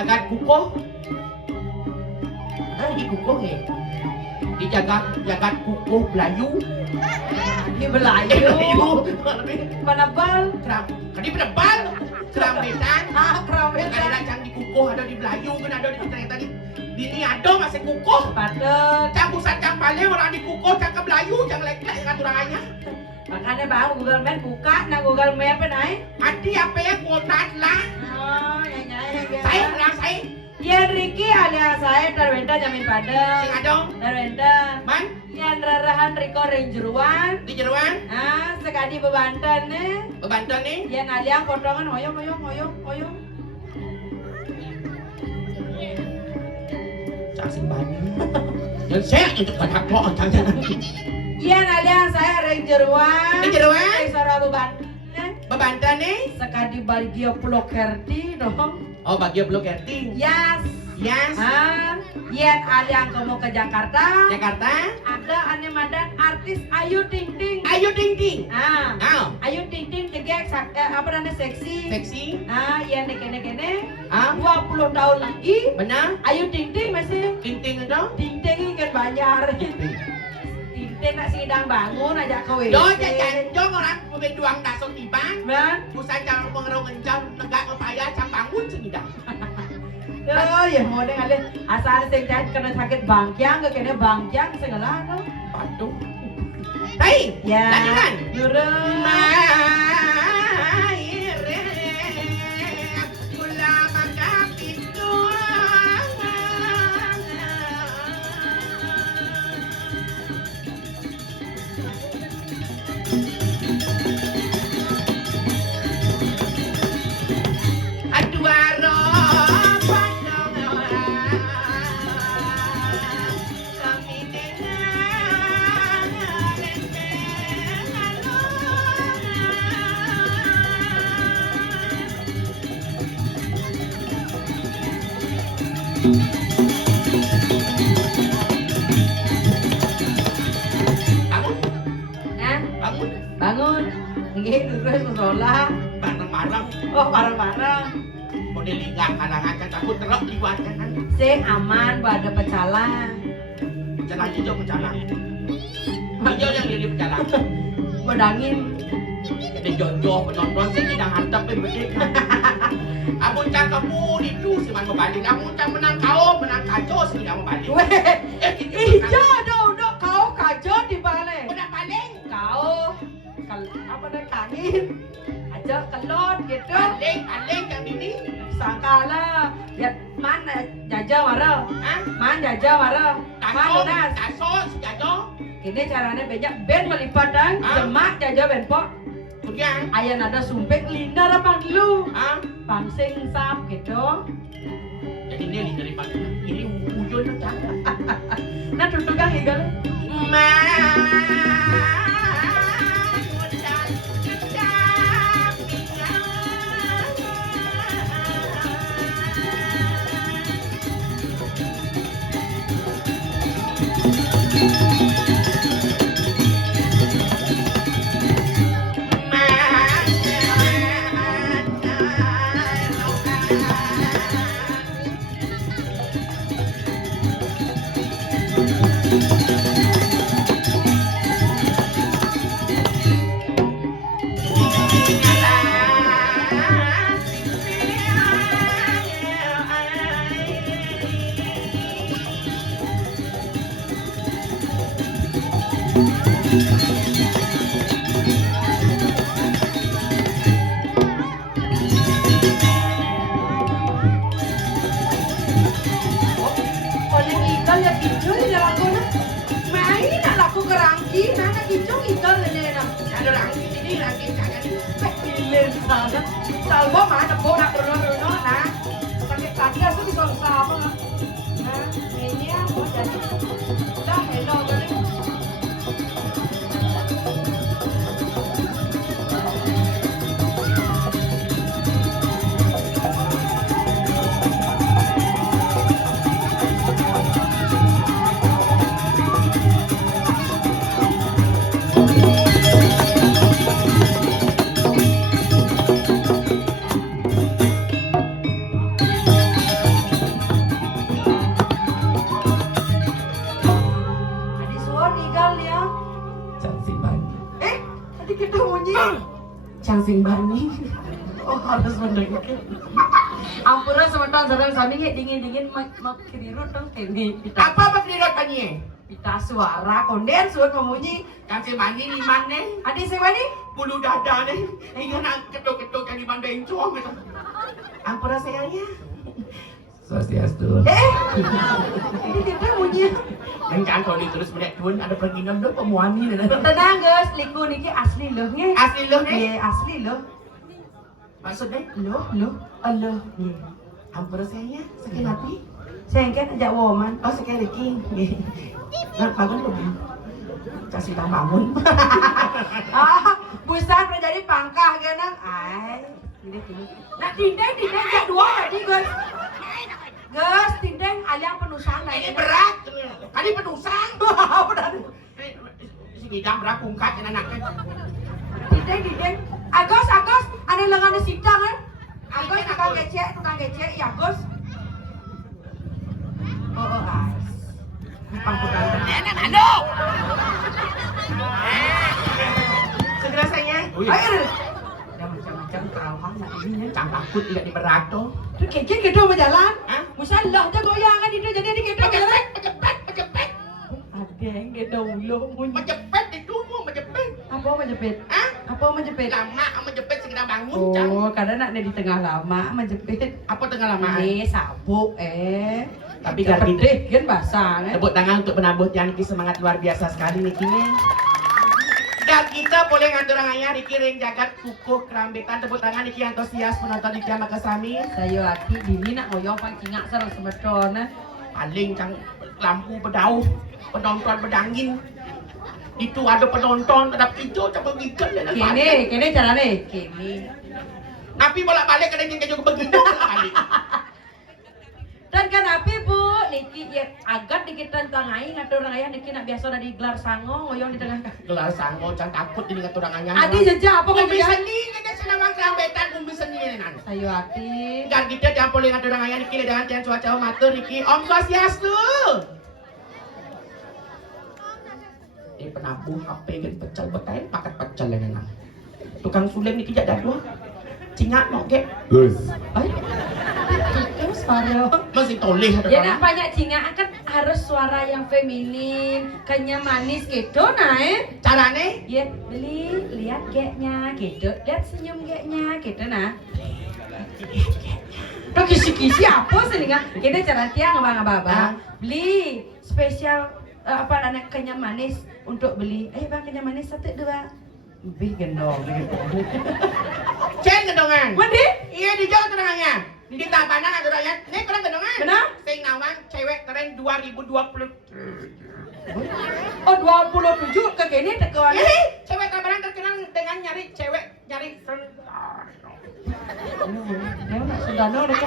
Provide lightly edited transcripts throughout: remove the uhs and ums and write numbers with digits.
Jagat kukuh. Di kukuh di jagat kukuh Melayu. Di Melayu. Penebal. Kadi penebal. Kerambetan. Kerambetan. Kadi lancang di kukuh ada di Melayu kan ada di tadi. Dini ada masih kukuh. Padet. Cang pusat cang balik orang di kukuh cang ke Melayu cang lek-lek aturannya. Makanya bang Google Map buka, nah Google Map nai. Adi apa ya kuotat lah. Oh, ya. Saya. Yan Ricky alias saya Darwenda Jamin Padang. Sing adong. Darwenda. Man. Yan Rarahan Riko Renjeruan. Di Jeruan. Sekadi Bebanten nih. Bebanten nih. Yan aliang potongan oyong. Sing banyak. Yang saya itu banyak kok jangan. Yan aliang saya Renjeruan. Renjeruan. Sora Bebanten. Bebanten nih. Sekadi Baligio Pulau Kerti dong. Oh, Bagia Blok Kerti. Yes. Yan aliang kamu ke Jakarta. Ada animadan artis Ayu Ting Ting. Ayu Ting Ting. Ayu Ting Ting tegak apa namanya seksi. Yan kene 20 tahun lagi. Benar. Ayu Ting Ting masih. Ting Ting itu. Ting Ting kan banyak. Ting Ting nak sidang bangun ajak kowe. Yo janjong orang berjuang dasar tiban. Man. Pusat jangan pengerau kencang negak kepaya cam bangun sengidang. Ya mau deh kali asal sing kena sakit bangkiang kene bangkiang segala no. Aduh. Hei, lanjutan. Nurun. Bangun. Gitu terus musola. Bareng-bareng. Oh, bareng-bareng. Model liga kalangan kan takut terok liwatkan kan. Sing aman pada pecalang. Pecalang hijau pecalang. Hijau yang diri pecalang. Bedangin. Jadi jojo penonton sih tidak hadap begitu. Amun cang kamu itu sih man membalik. Amun cang menang kacau sih tidak membalik. Ijo dong kau kacau di balik. Udah balik. Kau apa dah kangin. Aja kelot gitu. Balik yang ini. Sangkala lihat mana jajan jajah waro. Hah? Man jajah waro. Man lunas. Taso, si Jajo. Ini caranya banyak ben melipat dan jemak jajah ben pok. Kemudian, Ayah nada sumpek lina rapang dulu. Pangsing sap gitu. jadi ini dari pagi. Ini ujung tu tak. Nah tutup kan igal. Salvo mana po na runo na. Sakit kaki aku di sama. Nah, ini aku jadi. Dah hello kali. Cangsing Bani. Oh harus mendengar. Ampura sebentar sarang sami dingin mau kiriru dong ini. Apa kelirot Bani? Pita suara konden suara memunyi. Cangsing Bani di mana? Adik saya ni? Bulu dada ni. Ingat nak ketuk-ketuk yang di mana encong. Ampura sayangnya. Swastiastu. Ini kita bunyi. Jangan kalau terus melihat tuan ada pergi ngambil pemuani ni. Tenang guys, liku ni asli loh ni. Asli loh ni? Ye asli loh. Maksudnya? Loh. Allah. Ampura sayangnya, sekali hati. Saya kan ajak woman. Oh sekali lagi. Nak bangun lebih. Kasih tahu bangun. Busan menjadi pangkah kan? Ay, gini. Nak dindeng jak dua tadi guys. Guys, dindeng aliang penusang lah. Ini berat. Kali penusang. Si Gidang berat kungkat dan anaknya. Dindeng. Agos, ada lengan di sidang kan? Agos tukang kecek, ya Agos. Oh, guys. Pangkutan. Aduh. Segera sayangnya. Ayo. Ada macam-macam terawang nak ini. Jangan takut tidak diberat tu. Tu kecek gitu berjalan. Musalah dia goyangan itu jadi dia gitu berjalan. Menjepit. Ada yang dia dahulu. Menjepit itu mau menjepit. Apa menjepit? Apa menjepit? Lama menjepit segera bangun. Oh, karena nak di tengah lama menjepit. Apa tengah lama? Ini sabuk Tapi garbide kan basah kan. Tepuk tangan untuk penambut yang Niki semangat luar biasa sekali Niki nih. Dan kita boleh ngatur orang ayah Niki ring jagat kukuh kerambitan. Tepuk tangan Niki antusias penonton Niki sama kesami. Saya laki dini nak ngoyong pangcingak sarang sebetulnya. Paling cang lampu pedauh, penonton pedangin. Itu ada penonton, ada hijau, coba gigal dan Kini caranya kini. Napi bolak-balik kadang yang juga begitu bolak-balik. Dan kan api bu, Niki ya agak dikit tentang aing atau orang ayah Niki nak biasa ada di gelar sango ngoyong di tengah. Gelar sango, jangan takut ini kata orang ayah. Adi jejak apa kan Umi seni, kita senang kerambetan umi seni nan. Sayu ati. Dan kita jangan boleh kata orang ayah Niki dengan tiang cuaca matur Niki. Om Swastiastu. Ini penabuh HP kan pecel betain paket pecel nan. Tukang suling Niki jak dadu. Cingak mau ke? Gus. Ay. Terus Mario. Masih toleh ada Ya nak banyak cingaan kan harus suara yang feminin, kayaknya manis gitu nah Carane? Ya beli, lihat geknya gitu, lihat senyum geknya gitu nah. Tuh kisi-kisi apa sih nih? Kita cara tiang abang-abang Ah. beli spesial apa anak kenyam manis untuk beli. Ayo bang kenyam manis 1 2. Lebih gendong gitu. Ceng gendongan. Mandi? Iya di jauh tenangnya. Di tampanan ada rakyat. Nih kurang gendongan. Benar? Sing nawang cewek keren 2020. Oh 27 ke kini tekan. Cewek tampanan terkenal dengan nyari cewek nyari Ya nak sendano deh.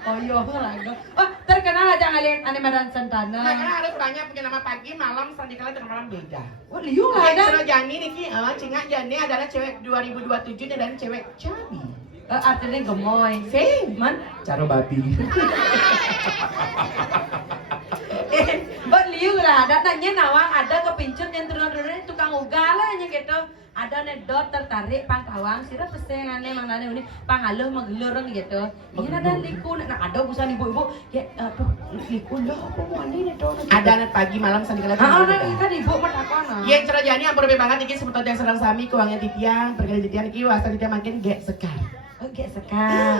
Oh iya lagu. Oh terkenal aja ngalian animadan Santana. Nah, karena harus banyak punya nama pagi, malam, sandikala dengan malam beda. Oh liu lah Yang ada. Sero Jani Niki, Cingak Jani adalah cewek 2027 dan cewek cabi. Artinya gemoy. Sing, Man. caro babi. Oh liu lah ada. Nanya nawang ada kepincut yang turun-turun tukang ugal lah nya gitu. Ada nedot tertarik pangkawang sira pesengane manane ini pangaluh magelureng gitu. Ini ada liku nah ada busan ibu-ibu ya aduh liku lah apa mau ini nedot. Ada anak pagi, malam, sandikala Ah, dengan malam beda. kan ibu metakona. Yang Sero Jani ampun lebih banget iki sebetulnya yang serang sami kuangnya titiang, perkara titiang iki wasa titiang makin gek sekar. Oh gek sekal.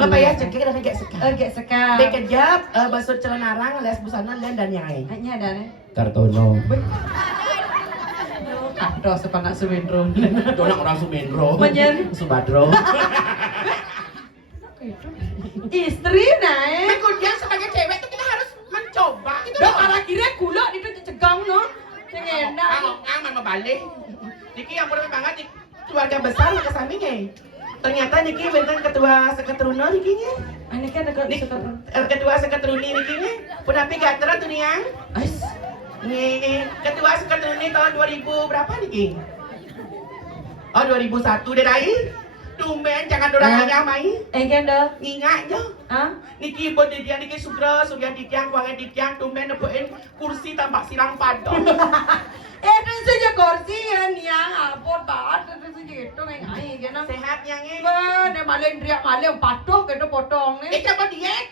Bapak ya cekik dan gek sekar. Oh gek sekal. Dek kejap, basur celana arang, les busana dan yang lain. Hanya ada nih. Kartono. Aduh sepanak Sumendro. Donak orang Sumendro. Menyen. Subadro. Istri naik. Kemudian sebagai cewek itu kita harus mencoba. Itu Dok arah kiri kulak itu cegang no. Yang enak. Aman membalik. Niki yang perlu banget di keluarga besar maka sampingnya. Ternyata Niki benteng ketua seketruna Nikinya. Ini kan dekat Ketua seketruni Nikinya. Punapi gatra tuh niang. Ais. Nih, ketua seketruni tahun 2000 berapa Niki? Oh 2001 deh Rai. Tumben jangan dorang aja mai. Kan dok. Ngingatnya. Ah? Niki bod dia Niki Sugra, Surya Ditiang, Kuangan Ditiang, tumben nepuin kursi tampak sirang padon. Itu saja kursi ya niang apot banget itu saja itu ngai kan. Sehat yang ini. Nih malin riak malin patuh gitu potong nih. Coba diet.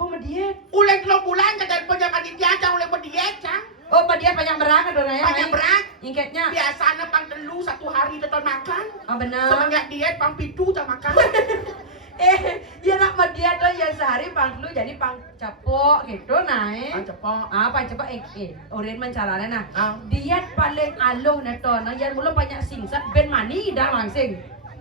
Mau diet. Ulang 3 bulan kata punya panitia cang ulang diet cang. Oh, dia banyak berat kan ya? Banyak berat. Ingkatnya. Biasanya pang telu 1 hari teton makan. Oh benar. Semenjak diet pang 7 cang makan. Ya nak mau diet tuh ya sehari pang dulu jadi pang capok gitu naik. Pang cepok. Pang cepok Oren mencaranya nah. Ah. Diet paling aluh neto nah yang mula banyak singset ben mani dah langsing.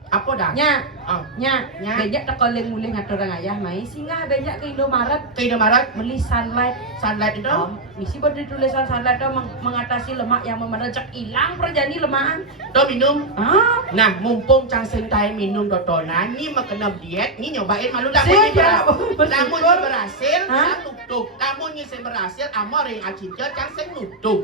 Apa dah? Nya. Ah. Nya. Banyak tekoling mulih ngatur orang ayah mai singgah banyak ke Indomaret. Ke Indomaret Beli sunlight. sunlight itu. Misi buat tulisan sunlight itu mengatasi lemak yang memerejak hilang perjani lemahan. Do minum. Ah. Nah, mumpung cang sentai minum dotonan, ni makan diet, ni nyobain malu lamun Sih, ni berhasil. ya. Lamun ni berhasil, Hah? cang nutup. Lamun ni saya berhasil, amor yang acinca cang sen nutup.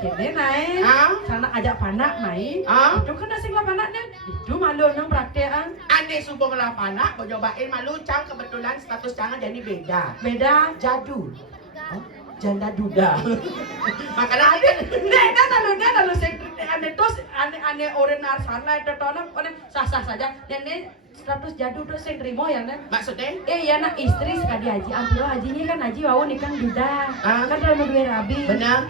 Kene naik. Ah? Sana ajak panak main. Ah? Itu kan nasi kelapa panaknya. Itu malu nang praktekan. Ane subong lapanak, mau nyobain malu cang kebetulan status cang jadi beda. Beda. Jadul. Janda duda. Makanya Ade, dah lalu sing ane tos ane orang narsana itu tono sah-sah saja. Nenek status jadu tuh sing trimo ya nen. maksudnya? Ya nak istri sekali haji. Ampiro hajinya kan haji wau nikah duda. Ah. Kan dalam dua rabi. Benar?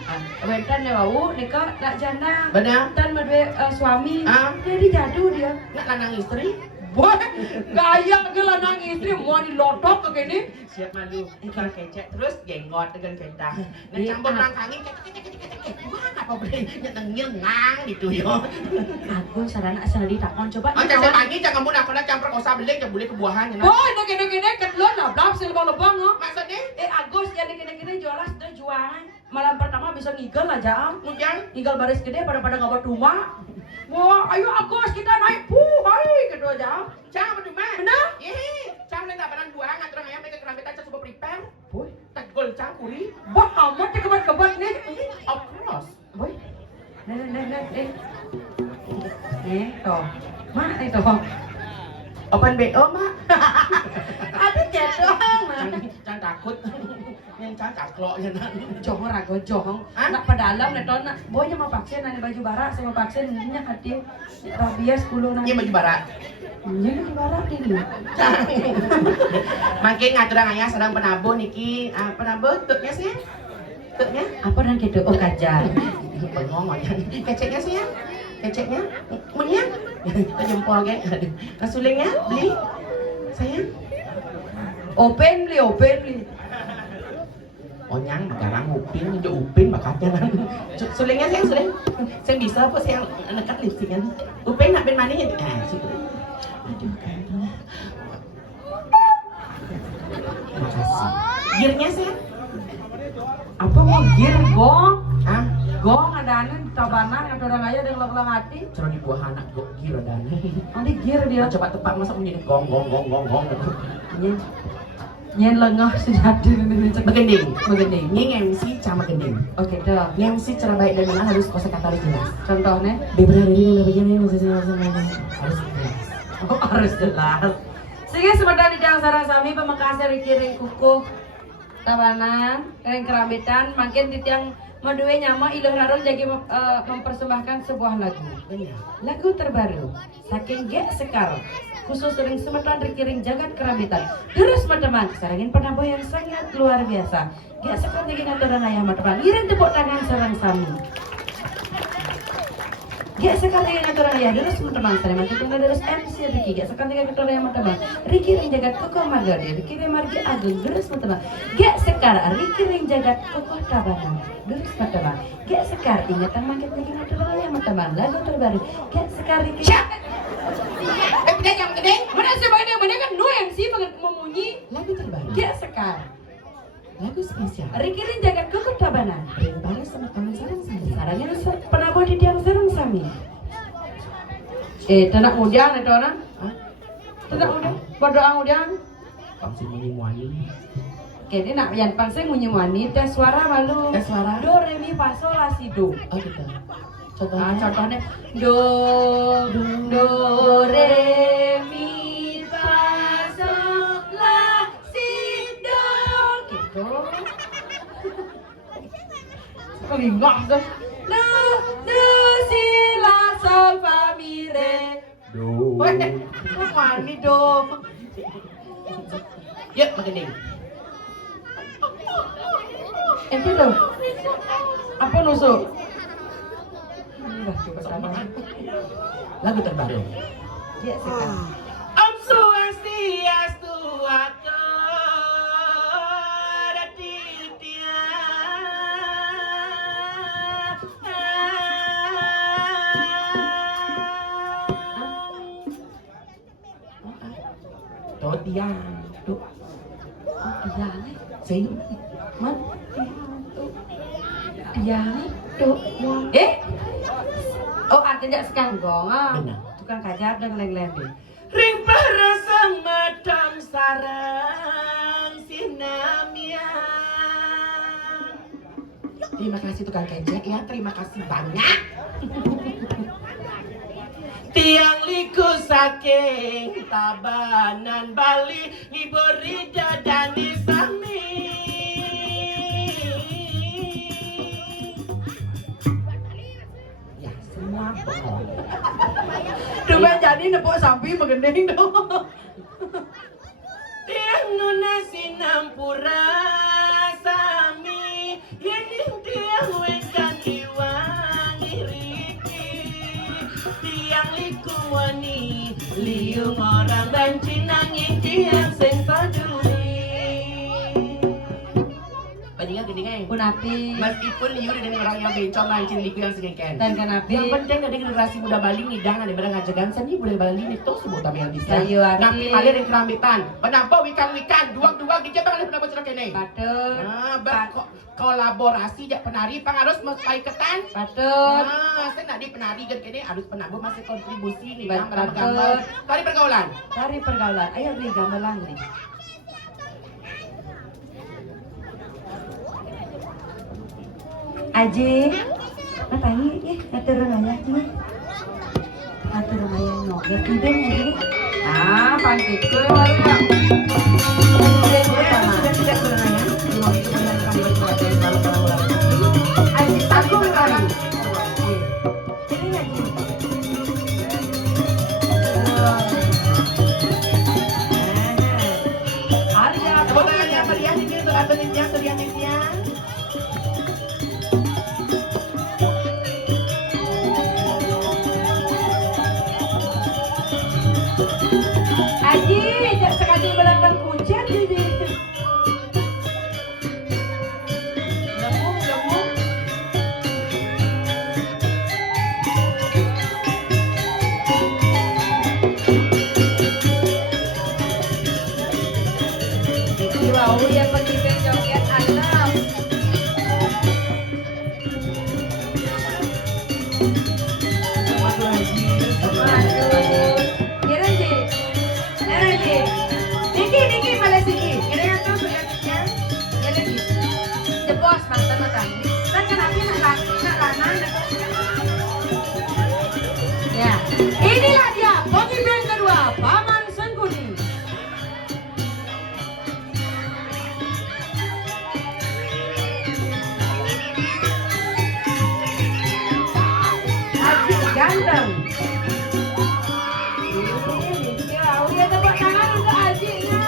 Wentan ne wau nikah nak janda. Benar? Dan dua suami. Ah. Jadi jadu dia. Nak lanang istri? Boy, gaya ke lanang istri mau dilotok ke gini. Siap malu, ikan kecek terus jenggot dengan kendang. Nah Iya. campur nang kangin kecek. Wah, apa boleh nyetengil ngang gitu yo. Aku sarana asal ditakon coba. Oh, jangan pagi jangan mun aku nak campur kosa beling jangan boleh kebuahan ya. Boy, nak gini ketelon lah, blab silbang-lebang oh. Maksudnya? Agus ya gini jualan sudah jualan. Malam pertama bisa ngigel aja. Kemudian Ngigel baris gede pada ngabat rumah. Wah, ayo Agus kita naik. Hai gitu aja. cang apa mah? Benar? Ih, cang lain tabanan buang ngatur ayam mereka kerampitan cang coba prepare. Boy, Tegol cang kuri. wah amat di kebat-kebat nih. Of course. Boy. Nih. Toh. Mak nih toh. Open BO mak. Ada jadong. Cang takut. Yang cang caklok ya nan. Johong rago johong. Hah? Nak pedalam nih toh nak. Boy mau vaksin nih baju barak sama vaksin nya hati. Rabies 10 Iya baju barak. Nya baju barak ini. Makin ngatur ayah sedang penabuh niki penabuh tutnya sih. Tutnya Apa dan gitu? Oh kajar. bengong aja. Keceknya sih ya. Keceknya munya. Jempol geng. Kasulingnya beli Sayang. Open beli. Onyang sekarang upin bakatnya kan. Sulingnya sayang suling. Sayang bisa apa sayang nekat lipstick kan. Upin nak ben manis. Syukur. Aduh kan. Makasih. Gearnya sayang. Apa mau gear gong? Ah, Gong ada aneh tabanan ada orang aja ada ngelak hati. curang di buah anak gok gear ada nih. Nanti gear dia. Coba tepat masa menjadi gong gitu. Nyen lengah sejati ini Begending. Nyeng MC sama gending. Oke dah. MC cara baik dan benar harus kosakata jelas. Contohnya Beberapa ini begini harus jelas. harus jelas. Sehingga sebentar di dalam sarang sami pemekasnya rikiring kukuh tabanan, kering kerambitan, makin di tiang Madue nyama iluh rarul jadi mempersembahkan sebuah lagu. Lagu terbaru, saking gek sekar, khusus sering semetan rikiring jagat kerambitan. Terus teman-teman, sarangin penampo yang sangat luar biasa. Gek sekar jadi ngaturan ayah teman, ngirim tepuk tangan sarang sami. Gak sekali yang aturan ayah terus teman-teman saya masih tunggu terus MC Ricky gak sekali yang aturan yang teman Ricky ring jagat kokoh margari Ricky ring margi agung terus teman gak sekar Ricky ring jagat kokoh tabanan terus teman gak sekar ingatan mangkit lagi aturan ayah teman lagu terbaru gak sekar Ricky Udah jam gede. mana sih mana kan no MC memunyi Lagu terbaru. gak sekar Lagu spesial. Ricky ring jagat kokoh tabanan Ring baris sama tangan sarang sendiri. sarangnya penabo di tiang sarang sami tenak mudian itu orang Hah? tenak mudian berdoa mudian Kamu sih menyimuani. kini nak yang pangseng menyimuani tes suara malu Tes suara? do re mi fa sol la si do Oh gitu. contohnya do re mi fa sol la si do gitu kelingak tuh do si la sol fa mi re Do. weh mani do Yuk begending. ente do apa nusuk Lagu terbaru. Dia sekarang Om Swastiastu atau Tiang, tuh, tiang sing, man tiang itu oh artinya sekanggong Benar. tukang kajar dan lain-lain ring parasang madam sarang sinamia. Terima kasih tukang kecek ya, terima kasih banyak. Tiang liku saking tabanan Bali ngibori dadani sami. Ya semua bohong. coba jadi nepuk sapi megendeng dong Tiang nuna sinampura sami yening tiang wekan iwangi riki tiang liku wani liung orang banci nanging tiang sing paduli. Bandingnya gini kan? kunapi Meskipun liu dengan orang yang bencong mancing liku yang segengken. dan kenapi Yang penting ada generasi muda Bali ngidang ada barang ngajagan seni boleh Bali itu sebut tapi yang bisa. Sayu ati. Nanti malah yang kerambitan. Penampo wikan duang di Jepang ada penampo cerah kene. patut Kolaborasi jak penari pangarus meskai ketan. patut Saya nak di penari kan kene harus penampo masih kontribusi nih Baik, gambar. Tari pergaulan. cari pergaulan ayo beli gamelan nih Aji, matanya ya, ngatur raya Aji. Ngatur raya nyoget hidung Aji. Ah, pangkitku baru ya. Tidak sebenarnya. Aji, aku ngerang. Ini Aji. Arya, Tepuk tangannya meriah ini untuk Abang Nitian, Surya Nitian. Aji, sekali bos mantan makan. Dan kenapa nak kanan? Ya, inilah dia pemimpin kedua, Paman Sengkuni. Haji ganteng. Udah tepuk tangan untuk Haji-nya.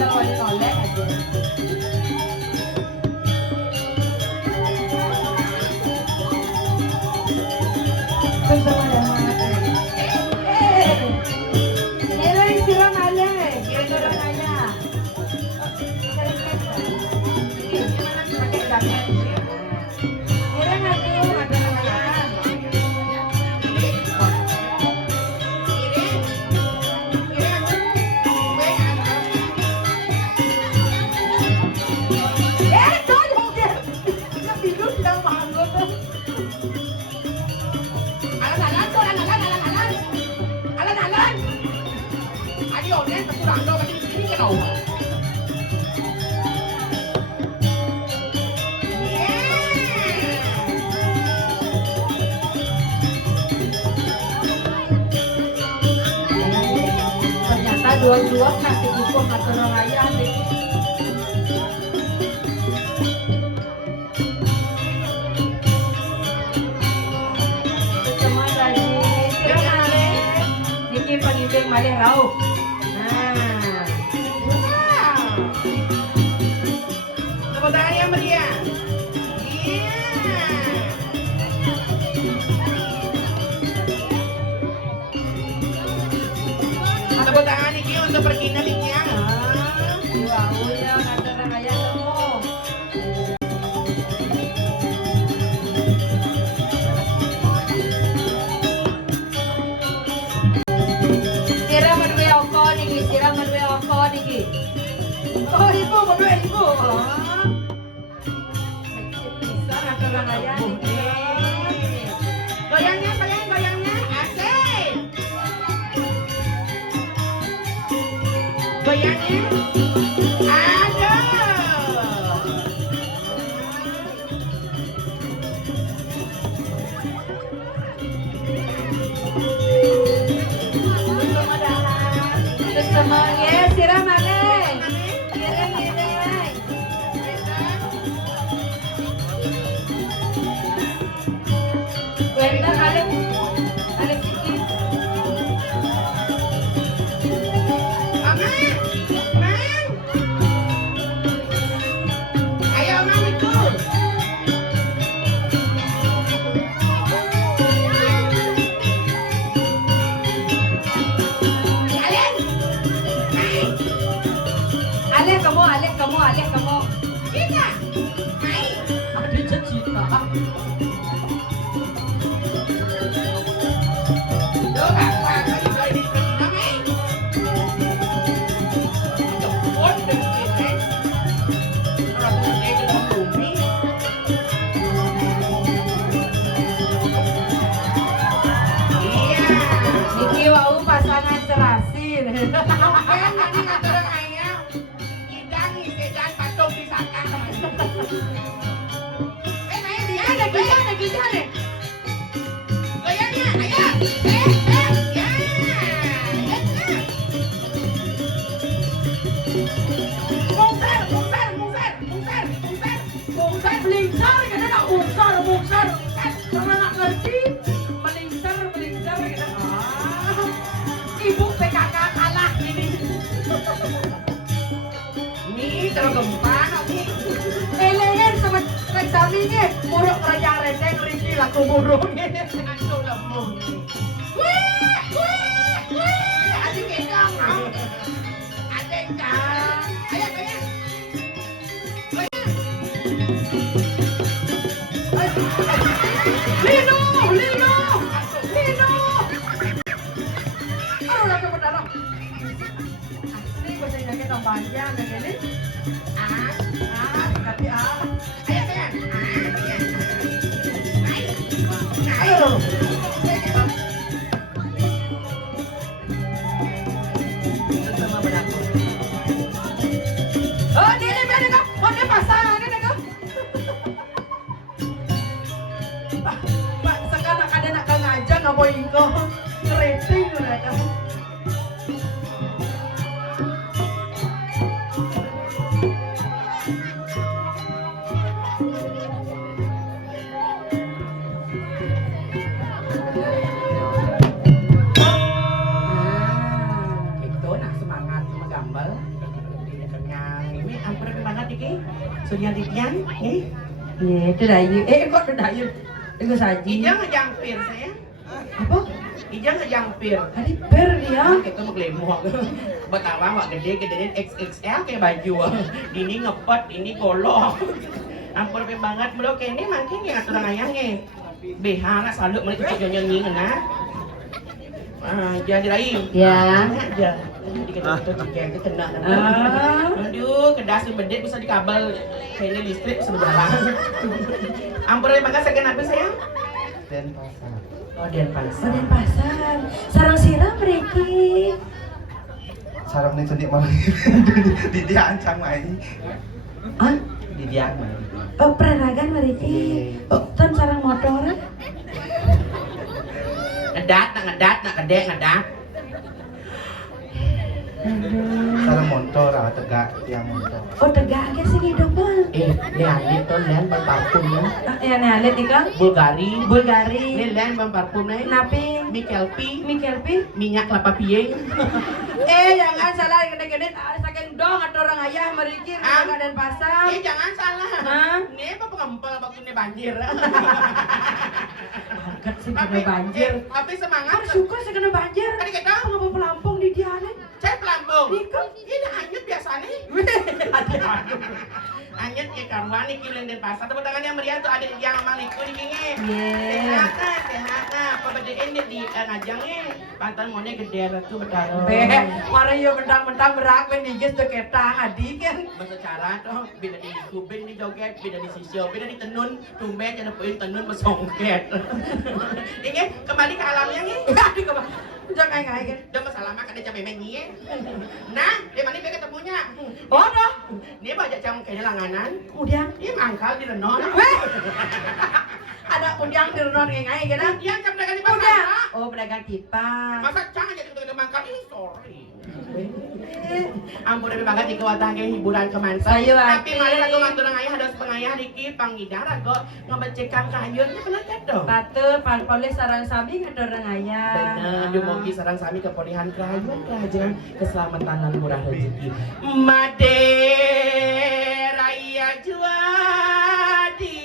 Kalau noleh aja. Bersama dengan Nilai siram ale, siram ayah. Pakai jaket. Siram aduh, ada nelayan. Ternyata dua-dua kasih hukum atau nelayan deh. Semua tadi Niki pemimpin malih rauh. Tepuk tangan yang meriah. Iya. Tepuk tangan Niki untuk perginya Niki ya. Wow, ya ada nelayan semua. Sira menwe oko niki. Oh, ibu menwe ibu. Bisa ada nelayan niki. Goyangnya sayang, goyangnya asik. Goyangnya. Aduh. Semuanya siram ale. Kiring. Kuenta ale sikit. Mang. Ayo Mang itu. Ale kamu. Kita. Mai. Ada cita. Doa apa ini pergi Mai. Cepot dengan ini. Orang ini dengan bumi. Iya. Niki wau pasangan serasi. Kan tadi kata ayah. Idang isedan patung di saka. Mai dia ada kita deh. Goyangnya, ayo. Ya. Bungsar belingsar kita nak bungsar. Kalau nak ngerti belingsar kita. Ibu PKK kalah ini. Ini tergempa nanti. Leher sama eksaminnya muruk kerajaan rendeng Riki laku burung. Aduh lembung. Wih. Adik gendong. Adik kan. Ayo. Lino. Aduh lagi berdarah. Asli gue jaket yang panjang kayak gini. Tapi Ayo sayang. Naik. iko keriting mereka. Gitu nak semangat menggambal. Kenyang ini ampun banget iki. Sunya dikian nggih. Iya, itu dayu. Kok itu dayu? Itu saji. Ijang ngejangpir saya. Apa? Ijang ngejangpir. Tadi ber dia. Kita mau glemok. Betawa wak gede-gedein XXL kayak baju. Ini ngepet, ini golok. Ampun banget belum kayak ini makin yang atur ayahnya. BH lah selalu mereka nyanyi nah. Jadi lain. Ya. Aja. Dikata itu kena. Aduh, kedas bedek bisa dikabel kayaknya listrik bisa berjalan. Ampun banget saya kenapa sayang? Denpasar. Oh, Denpasar. Oh, Denpasar. Sarang siram mereka. Sarang ni cedik malah di dia ancang main. Ah? Di dia mah. Oh, peranagan mereka. Oh, tan sarang motor. Ngedat, nak kedek ngedat. Sarang motor tegak tiang motor. Oh, tegak ke sini dong, Bang. Ini alit tuh lian berparfum ya. Ya, nih alit ika. Bulgari. Bulgari. Ini lian berparfum nih. Napi. Mikelpi. Mikelpi. Minyak kelapa pieng. Jangan salah gede-gede saking dong atau orang ayah meriki Ah. Denpasar. Jangan salah. Hah? Ini apa pengempel waktu ini banjir. Agak sih kena banjir. Tapi semangat. Syukur sih kena banjir. Tadi kita Ngapa pelampung di dia nih? saya pelambung. Ika. Ini anyut biasa nih. Anyut ya karuan nih kilen Denpasar. Tepuk tangan yang meriah tuh ada yang emang liku di sini. Yeah. Sehat. Apa bedein di ngajangnya. Pantan mone gede tuh bedang. Mari yo bentang-bentang berak ben digis tuh ketang adik kan. Bahasa cara tuh beda di kubin di joget, beda di sisio, beda di tenun, tumben jangan poin tenun mesongket. Ini kembali ke alamnya nih. Aduh kemana? Jangan ngai kan. Udah masalah mah kada capek menyi. Nah, di mana dia ketemunya? Oh dah. Dia bajak jam kayaknya langanan. Kemudian Dia mangkal di renon. ada undiang di renon ngai kan? Dia jam dagang di pasar. Udah. Oh pedagang kipas. Masa jangan jadi ketua mangkal ini sorry. Ampun lebih banget di kewatangnya hiburan kemansa. Ayo, Tapi Ati. malah lagu mantu nang ayah ada pengayah Riki panggidar aku ngebecekam kayunya bener kan dong. Patut polis sarang sami ada orang ayah. Bener, dumugi sarang sami kepolihan kerajaan kerajaan keselamatan dan murah rezeki. Made raya juadi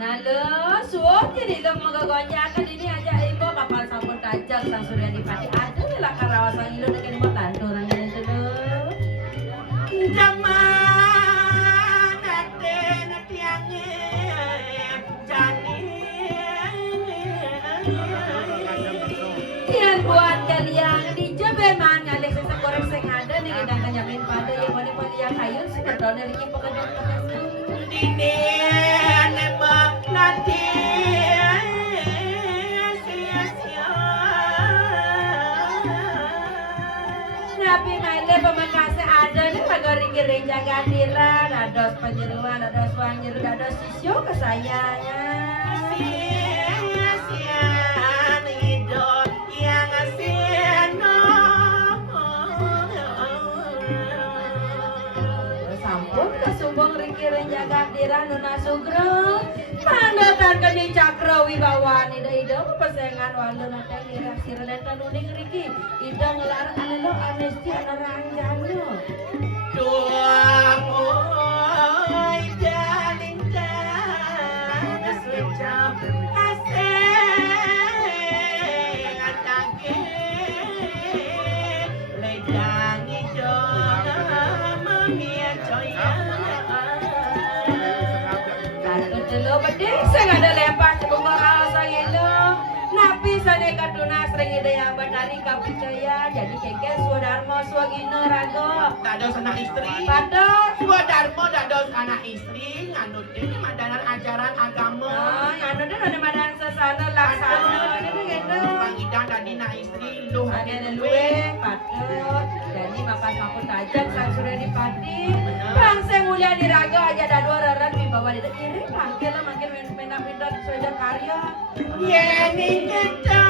Nalo, suot jadi lo magagonjakan ini aja ibu kapal sampun tajak sang surya dipati ada lah karawasan ilo dengan buat tantu orang ini tuh. Zaman ate natiange jani. Tian buat kalian di jabeman ngalih sesa goreng sing ada nih kita kanyamin pada yang mana pada yang kayu sih kedon dari kita pekerjaan Dine nema nanti sia-sia. Nabi male pemakase ada nih pagori giring jaga dira dados penyeruan dados wanjeru dados sisyo kesayangan. Sia-sia hidup yang seno. Sampun kasumbong rikirin jaga dira nuna sugro mandatan keni cakra wibawa ida pesengan walu nate ngira sirneta nuning riki ida ngelar anelo anesti anarangjano Tuang oi jalinta sucap asing atake ledang ijo mamia coya. Satu dulu beding sing ada lepas bunga rasa ilo napi sane kaduna sering ide yang benari kapercaya jadi keke sudarmo swagino rago Dados anak istri. pados Dua darmo dados anak istri nganut ini madanan ajaran agama. anu dan ada madan sesana laksana ini gitu Pangidang tadi anak istri lu ada luwe patut jadi makan makan tajam sang surya dipati bangsa mulia diraga aja ada dua reret di iri makin lah makin minta sepeda karya. Yeni kita